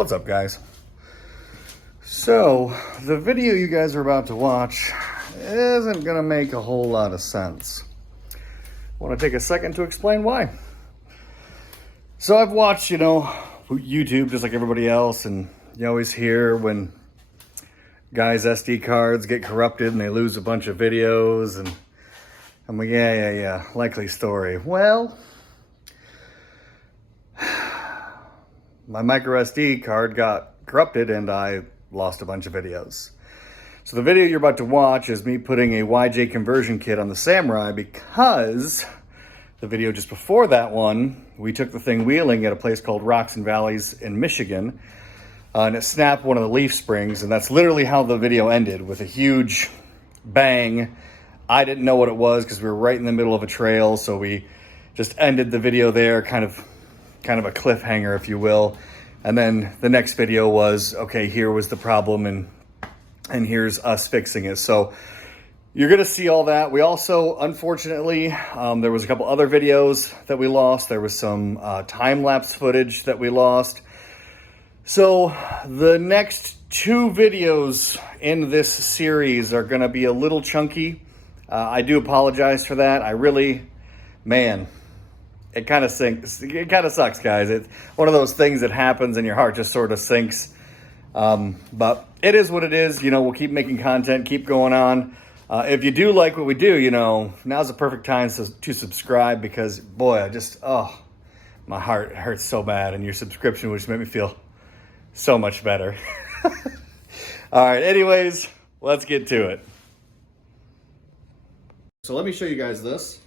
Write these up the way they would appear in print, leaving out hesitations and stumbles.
What's up, guys? So, the video you guys are about to watch isn't gonna make a whole lot of sense. I want to take a second to explain why. So I've watched, YouTube just like everybody else, and you always hear when guys' SD cards get corrupted and they lose a bunch of videos, and I'm like, yeah, likely story. Well, my micro SD card got corrupted and I lost a bunch of videos. So the video you're about to watch is me putting a YJ conversion kit on the Samurai, because the video just before that one, we took the thing wheeling at a place called Rocks and Valleys in Michigan, and it snapped one of the leaf springs, and that's literally how the video ended, with a huge bang. I didn't know what it was because we were right in the middle of a trail, so we just ended the video there, kind of a cliffhanger, if you will. And then the next video was, okay, here was the problem, and here's us fixing it. So you're gonna see all that. We also, unfortunately, there was a couple other videos that we lost. There was some time-lapse footage that we lost. So the next two videos in this series are gonna be a little chunky. I do apologize for that. It kind of sinks. It kind of sucks, guys. It's one of those things that happens and your heart just sort of sinks. But it is what it is. We'll keep making content, keep going on. If you do like what we do, now's the perfect time to subscribe, because, boy, my heart hurts so bad, and your subscription would just make me feel so much better. All right, anyways, let's get to it. So let me show you guys this.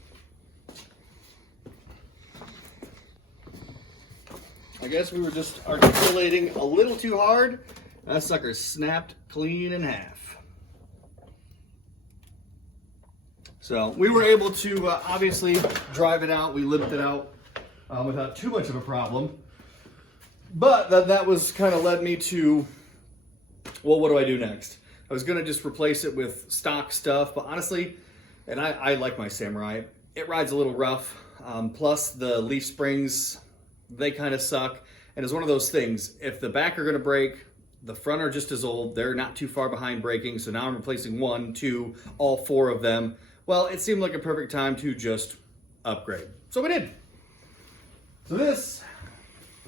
I guess we were just articulating a little too hard. That sucker snapped clean in half. So we were able to obviously drive it out. We limped it out without too much of a problem. But that was kind of led me to, well, what do I do next? I was going to just replace it with stock stuff, but honestly, and I like my Samurai, it rides a little rough. Plus the leaf springs, they kind of suck. And it's one of those things, if the back are gonna break, the front are just as old, they're not too far behind breaking, so now I'm replacing 1, 2, all 4 of them. Well, it seemed like a perfect time to just upgrade. So we did. So this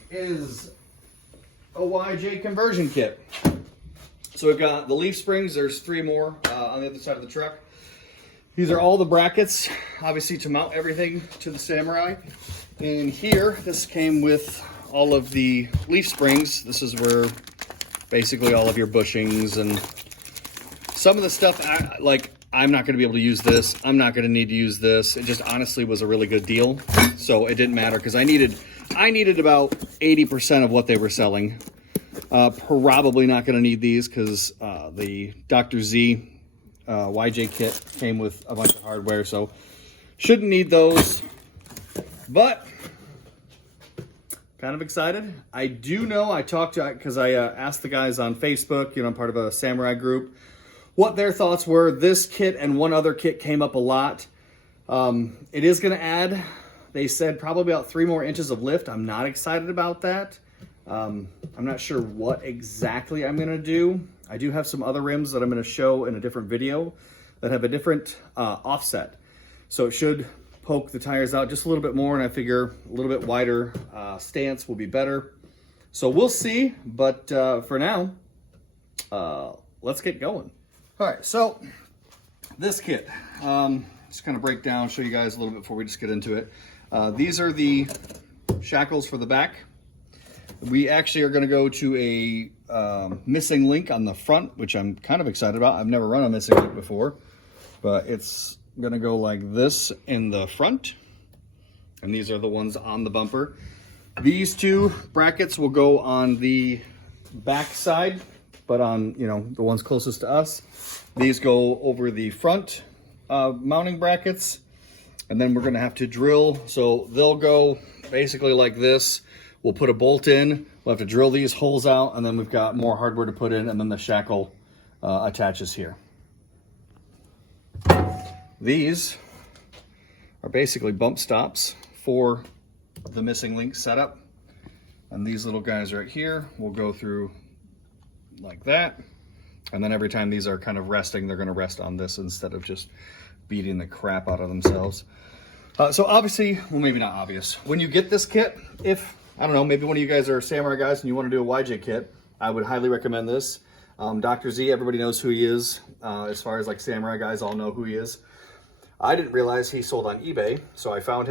is a YJ conversion kit. So we've got the leaf springs, there's 3 more on the other side of the truck. These are all the brackets, obviously, to mount everything to the Samurai. And here, this came with all of the leaf springs. This is where basically all of your bushings and some of the stuff, I'm not gonna be able to use this. I'm not gonna need to use this. It just honestly was a really good deal. So it didn't matter, because I needed about 80% of what they were selling. Probably not gonna need these, because the Dr. Z YJ kit came with a bunch of hardware, so shouldn't need those. But kind of excited. I do know, because I asked the guys on Facebook, I'm part of a Samurai group, what their thoughts were. This kit and one other kit came up a lot. It is going to add, they said, probably about 3 more inches of lift. I'm not excited about that. I'm not sure what exactly I'm going to do. I do have some other rims that I'm going to show in a different video that have a different offset. So it should poke the tires out just a little bit more, and I figure a little bit wider stance will be better. So we'll see, but for now, let's get going. All right, so this kit, just kind of break down, show you guys a little bit before we just get into it. These are the shackles for the back. We actually are gonna go to a missing link on the front, which I'm kind of excited about. I've never run a missing link before, but it's gonna go like this in the front, and these are the ones on the bumper. These 2 brackets will go on the back side, but on the ones closest to us, these go over the front mounting brackets, and then we're gonna have to drill, so they'll go basically like this. We'll put a bolt in, we'll have to drill these holes out, and then we've got more hardware to put in, and then the shackle attaches here. These are basically bump stops for the missing link setup. And these little guys right here will go through like that. And then every time these are kind of resting, they're going to rest on this instead of just beating the crap out of themselves. So obviously, well, maybe not obvious. When you get this kit, if, I don't know, maybe one of you guys are Samurai guys and you want to do a YJ kit, I would highly recommend this. Dr. Z, everybody knows who he is. As far as like Samurai guys all know who he is. I didn't realize he sold on eBay, so I found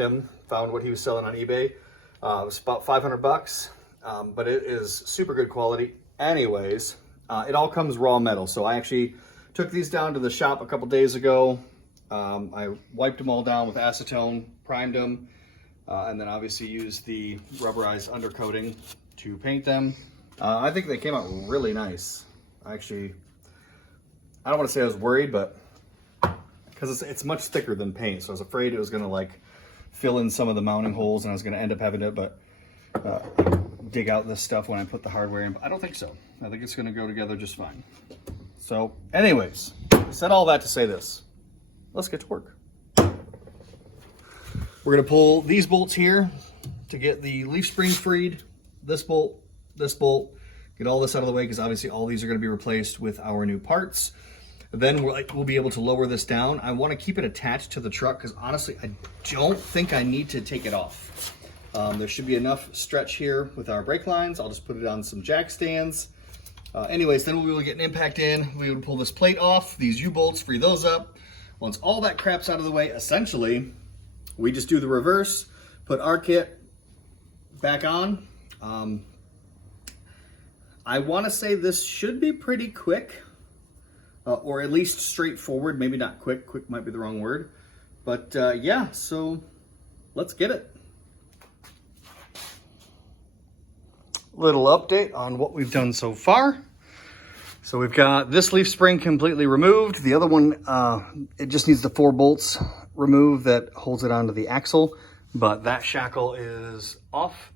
what he was selling on eBay. It was about 500 bucks, but it is super good quality. Anyways, it all comes raw metal. So I actually took these down to the shop a couple days ago. I wiped them all down with acetone, primed them, and then obviously used the rubberized undercoating to paint them. I think they came out really nice. Actually, I don't want to say I was worried, but because it's much thicker than paint, so I was afraid it was going to like fill in some of the mounting holes and I was going to end up having to dig out this stuff when I put the hardware in. But I don't think so. I think it's going to go together just fine. So anyways, I said all that to say this. Let's get to work. We're going to pull these bolts here to get the leaf spring freed. This bolt, get all this out of the way because obviously all these are going to be replaced with our new parts. Then we'll be able to lower this down. I want to keep it attached to the truck because honestly, I don't think I need to take it off. There should be enough stretch here with our brake lines. I'll just put it on some jack stands. Anyways, then we'll be able to get an impact in. We'll be able to pull this plate off, these U-bolts, free those up. Once all that crap's out of the way, essentially, we just do the reverse, put our kit back on. I want to say this should be pretty quick. Or at least straightforward, maybe not quick. Quick might be the wrong word. But yeah, so let's get it. Little update on what we've done so far. So we've got this leaf spring completely removed. The other one, it just needs the 4 bolts removed that holds it onto the axle. But that shackle is off.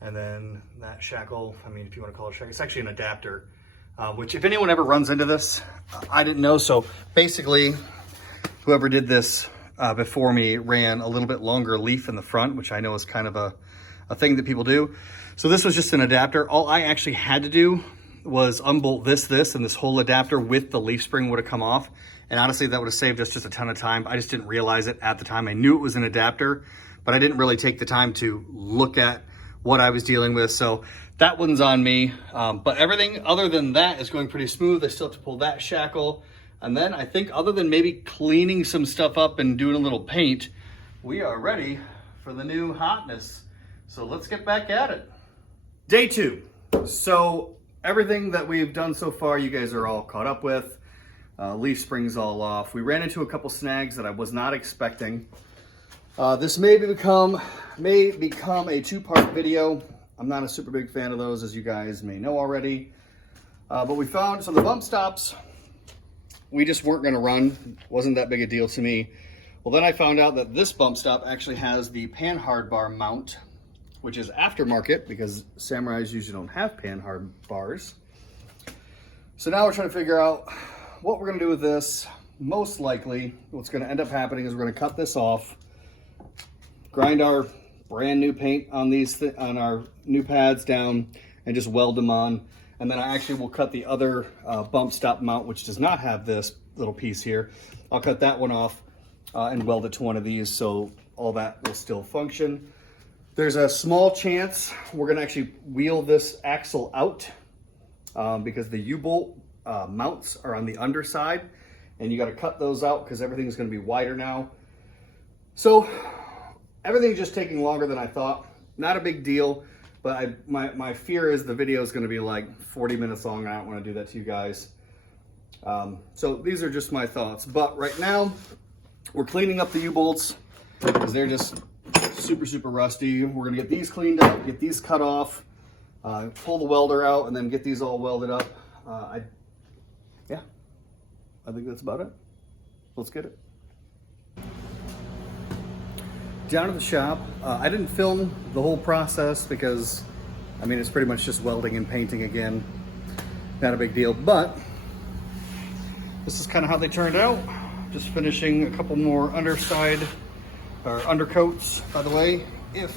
And then that shackle, I mean, if you want to call it a shackle, it's actually an adapter. Which if anyone ever runs into this, I didn't know. So basically, whoever did this before me ran a little bit longer leaf in the front, which I know is kind of a thing that people do. So this was just an adapter. All I actually had to do was unbolt this, and this whole adapter with the leaf spring would have come off. And honestly, that would have saved us just a ton of time. I just didn't realize it at the time. I knew it was an adapter, but I didn't really take the time to look at what I was dealing with. So that one's on me, but everything other than that is going pretty smooth. I still have to pull that shackle. And then I think other than maybe cleaning some stuff up and doing a little paint, we are ready for the new hotness. So let's get back at it. Day 2. So everything that we've done so far, you guys are all caught up with. Leaf springs all off. We ran into a couple snags that I was not expecting. This may become a 2-part video. I'm not a super big fan of those, as you guys may know already. But we found, so the bump stops, we just weren't gonna run. Wasn't that big a deal to me. Well, then I found out that this bump stop actually has the panhard bar mount, which is aftermarket because Samurais usually don't have panhard bars. So now we're trying to figure out what we're gonna do with this. Most likely, what's gonna end up happening is we're gonna cut this off, grind our brand new paint on these on our new pads down and just weld them on. And then I actually will cut the other bump stop mount, which does not have this little piece here. I'll cut that one off and weld it to one of these so all that will still function. There's a small chance we're gonna actually wheel this axle out because the U-bolt mounts are on the underside and you gotta cut those out because everything's gonna be wider now. So everything's just taking longer than I thought. Not a big deal, but my fear is the video is going to be like 40 minutes long, and I don't want to do that to you guys. So these are just my thoughts. But right now, we're cleaning up the U-bolts because they're just super, super rusty. We're going to get these cleaned up, get these cut off, pull the welder out, and then get these all welded up. Yeah, I think that's about it. Let's get it. Down at the shop, I didn't film the whole process because, I mean, it's pretty much just welding and painting again. Not a big deal, but this is kind of how they turned out. Just finishing a couple more underside, or undercoats, by the way. If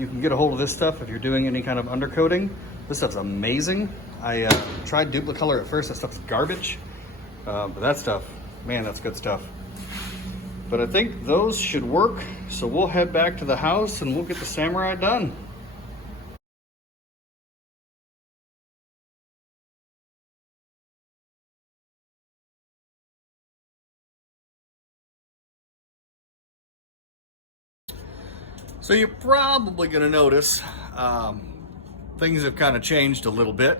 you can get a hold of this stuff if you're doing any kind of undercoating. This stuff's amazing. I tried Duplicolor at first. That stuff's garbage. But that stuff, man, that's good stuff. But I think those should work. So we'll head back to the house and we'll get the Samurai done. So you're probably gonna notice things have kind of changed a little bit.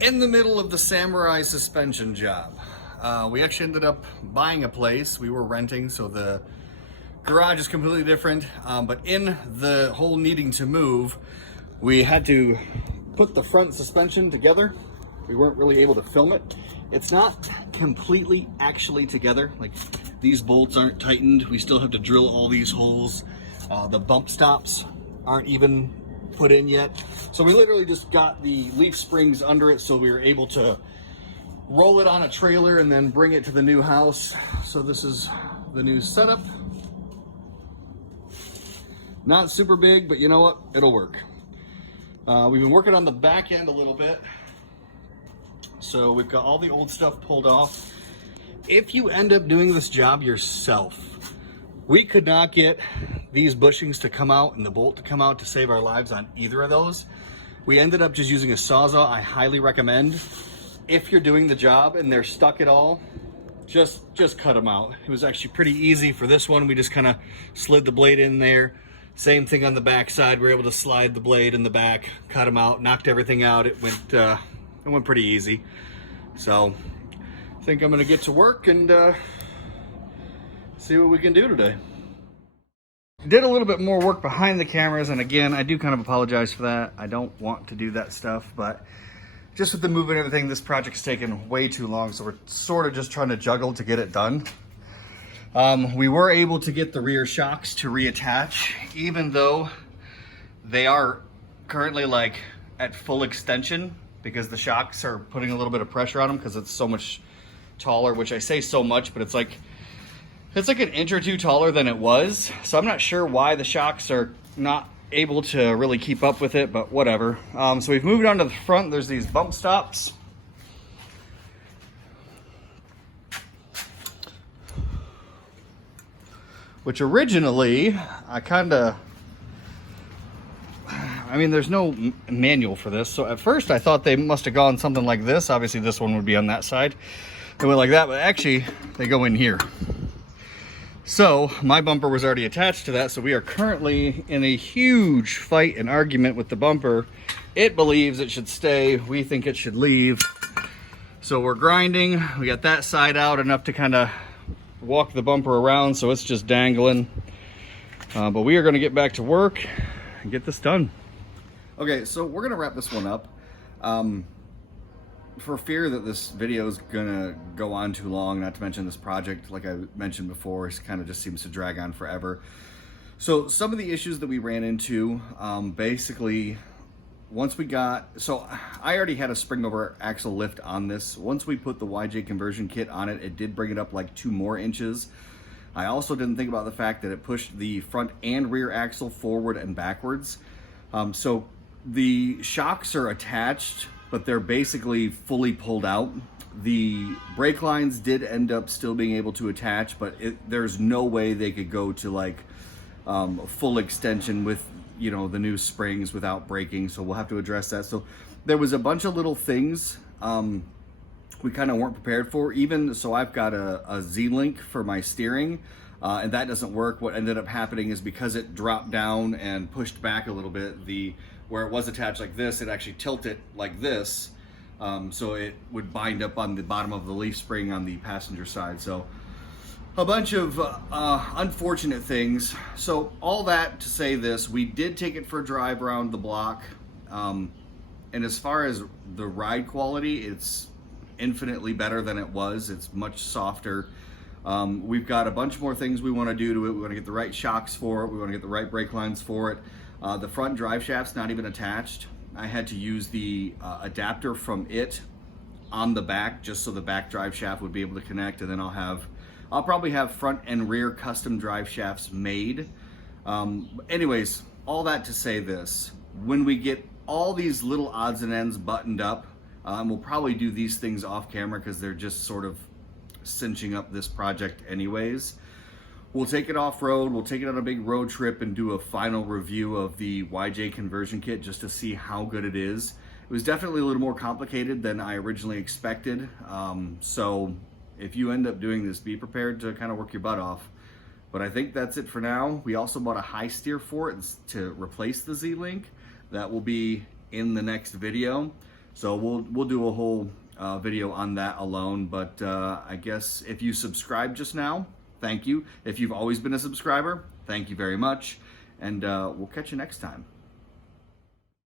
In the middle of the Samurai suspension job, we actually ended up buying a place. We were renting, so the garage is completely different. But in the whole needing to move, we had to put the front suspension together. We weren't really able to film it. It's not completely actually together. Like, these bolts aren't tightened. We still have to drill all these holes. The bump stops aren't even put in yet. So we literally just got the leaf springs under it so we were able to roll it on a trailer and then bring it to the new house. So this is the new setup. Not super big, but you know what? It'll work. We've been working on the back end a little bit. So we've got all the old stuff pulled off. If you end up doing this job yourself, we could not get these bushings to come out and the bolt to come out to save our lives on either of those. We ended up just using a Sawzall. I highly recommend, if you're doing the job and they're stuck at all, just cut them out. It was actually pretty easy for this one. We just kind of slid the blade in there. Same thing on the back side. We were able to slide the blade in the back, cut them out, knocked everything out. It went pretty easy. So I think I'm gonna get to work and see what we can do today. Did a little bit more work behind the cameras, and again, I do kind of apologize for that. I don't want to do that stuff, but just with the move and everything, this project's taken way too long, so we're sort of just trying to juggle to get it done. We were able to get the rear shocks to reattach, even though they are currently like at full extension, because the shocks are putting a little bit of pressure on them because it's so much taller, which I say so much, but it's like an inch or two taller than it was. So I'm not sure why the shocks are not able to really keep up with it, but whatever. So we've moved on to the front. There's these bump stops. Which originally, there's no manual for this. So at first I thought they must have gone something like this. Obviously this one would be on that side. They went like that, but actually they go in here. So my bumper was already attached to that, so we are currently in a huge fight and argument with the bumper. It believes it should stay, we think it should leave. So we're grinding. We got that side out enough to kind of walk the bumper around, so it's just dangling. But we are gonna get back to work and get this done. Okay, so we're gonna wrap this one up. For fear that this video is gonna go on too long, not to mention this project, like I mentioned before, it kind of just seems to drag on forever. So some of the issues that we ran into, basically, so I already had a spring over axle lift on this. Once we put the YJ conversion kit on it, it did bring it up like 2 more inches. I also didn't think about the fact that it pushed the front and rear axle forward and backwards. So the shocks are attached, but they're basically fully pulled out. The brake lines did end up still being able to attach, but there's no way they could go to like full extension with, you know, the new springs without braking, so we'll have to address that. So there was a bunch of little things we kind of weren't prepared for. Even so, I've got a Z-Link for my steering, and that doesn't work. What ended up happening is because it dropped down and pushed back a little bit, where it was attached like this, it actually tilted like this, so it would bind up on the bottom of the leaf spring on the passenger side. So a bunch of unfortunate things. So all that to say this, we did take it for a drive around the block, and as far as the ride quality, it's infinitely better than it was. It's much softer. We've got a bunch more things we want to do to it. We want to get the right shocks for it. We want to get the right brake lines for it. The front drive shaft's not even attached. I had to use the adapter from it on the back just so the back drive shaft would be able to connect, and then I'll probably have front and rear custom drive shafts made. Anyways, all that to say this, when we get all these little odds and ends buttoned up, we'll probably do these things off camera because they're just sort of cinching up this project anyways. We'll take it off-road, we'll take it on a big road trip and do a final review of the YJ conversion kit just to see how good it is. It was definitely a little more complicated than I originally expected, so if you end up doing this, be prepared to kind of work your butt off. But I think that's it for now. We also bought a high steer for it to replace the Z-Link. That will be in the next video. So we'll do a whole video on that alone. But I guess if you subscribed just now, thank you. If you've always been a subscriber, thank you very much. And we'll catch you next time.